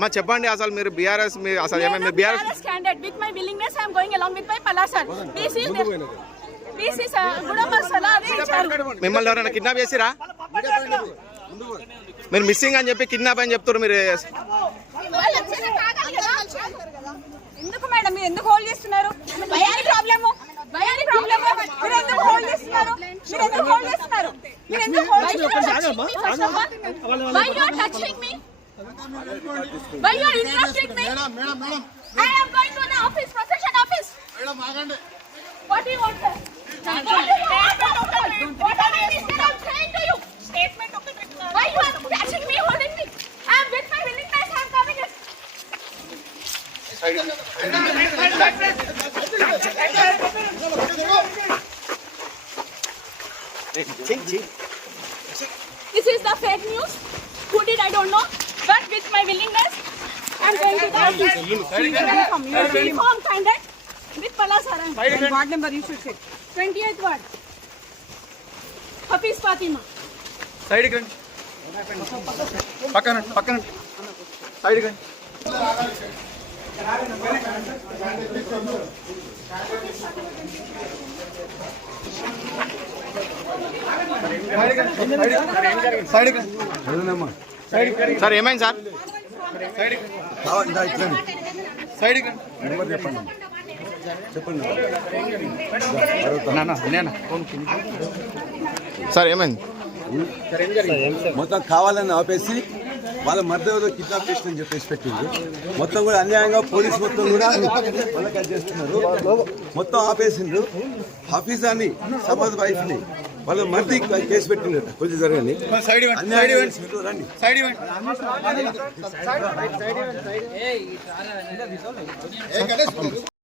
మా చెప్పండి అసలు మీరు బీఆర్ఎస్ మీ అసలు ఏమేమి BRS candidate with my willingness I am going along with my Palasan. This is Gudamar Salah ఇచ్చారు. మిమ్మల్ని ఎవరైనా కిడ్నాప్ చేసిరా? మీరు మిస్సింగ్ అని చెప్పి కిడ్నాప్ అని చెప్తారు మీరు. ఎందుకు మేడం మీరు ఎందుకు హోల్డ్ చేస్తున్నారు? భయానికి ప్రాబ్లము మీరు ఎందుకు హోల్డ్ చేస్తున్నారు? మీరు ఎందుకు హోల్డ్ చేస్తున్నారు? Why you are touching me? Why you are interrupting me? Madam. I am going to the office, procession office. Madam, agandi. What do you want, sir? What are you saying to you? Statement of the witness. Why you are touching me, holding me? I am with my willingness. I am coming. This is the fake news. Who did I don't know. But with my willingness, I am going to the office. Uniform candidate with Palasaran. Ward number you should say. 28th ward. Hafiz Fatima. Side కండి పక్కన side కండి sir ఏమైంది sir? Side చెప్పండి sir ఏమైంది? మొత్తం కావాలని ఆపేసి వాళ్ళ మధ్య కిడ్నాప్ చేసిందని చెప్పేసి పెట్టింది. మొత్తం కూడా అన్యాయంగా పోలీసు మొత్తం కూడా వాళ్ళకి చేస్తున్నారు. మొత్తం ఆపేసిండ్రు. హఫీజాని సమాజ్ వైఫ్ ని వాళ్ళ మధ్య కేసు పెట్టిండ్రు. కొంచెం జరగండి. రండి.